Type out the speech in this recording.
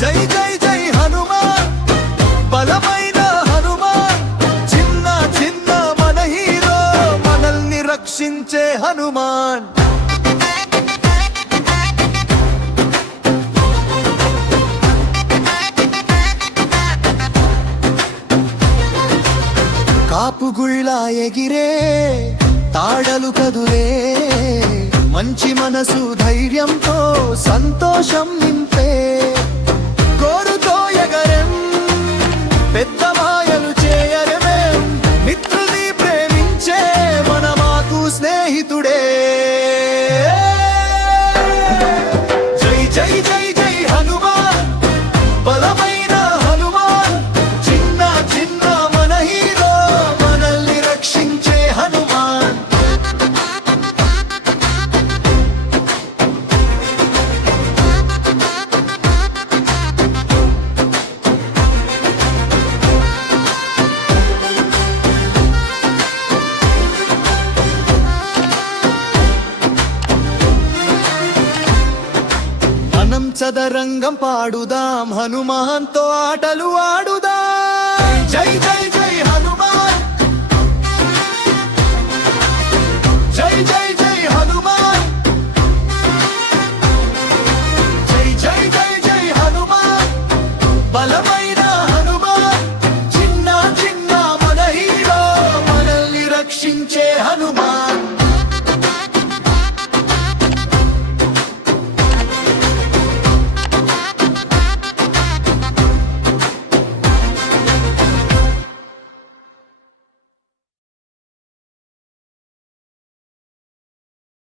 జై జై జై హనుమాన్ బలమైన హనుమాన్ చిన్న చిన్న మన హీరో మనల్ని రక్షించే హనుమాన్ కాపుగుళ్ళ ఎగిరే తాడలు కదులే మంచి మనసు ధైర్యంతో సంతోషం నింపే కోరుతో ఎగరెం పెద్ద మాయలు చేయరమేం మిత్రుని ప్రేమించే మన మాకు స్నేహితుడే జై జై జై జై హనుమాన్ బలమైన హనుమాన్ చిన్న చిన్న మన హీరో మనల్ని రక్షించే హనుమాన్ మనం చదరంగం పాడుదాం హనుమాన్తో ఆటలు ఆడుదాం జై జై జై హనుమాన్ జై జై